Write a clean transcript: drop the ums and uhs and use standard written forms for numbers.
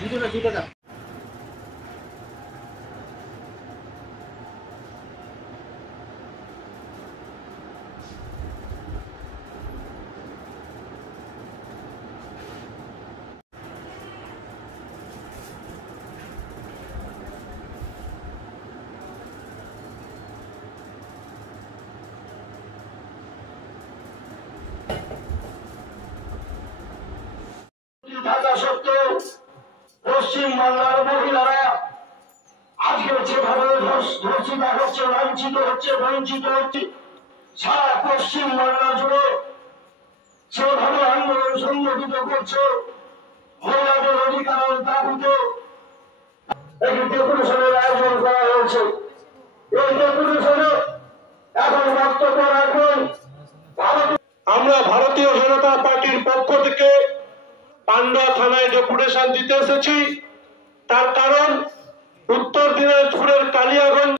দুটোটা থাকা সত্ত্বেও পশ্চিম বাংলার মহিলারা আজকে যেভাবে ধর্ষিতা হচ্ছে, লাঞ্ছিত হচ্ছে, বঞ্চিত হচ্ছে, সারা পশ্চিম বাংলা জুড়ে যেভাবে আন্দোলন সংগঠিত করছে মহিলাদের অধিকারের দাবিতে একটি ডেপুটেশনের আয়োজন করা হয়েছে। এই ডেপুটেশনে এখন বক্তব্য রাখবেন আমরা ভারতীয় জনতা পার্টির পক্ষ থেকে পান্ডা থানায় ডেপুটেশন দিতে এসেছি। তার কারণ উত্তর দিনাজপুরের কালিয়াগঞ্জ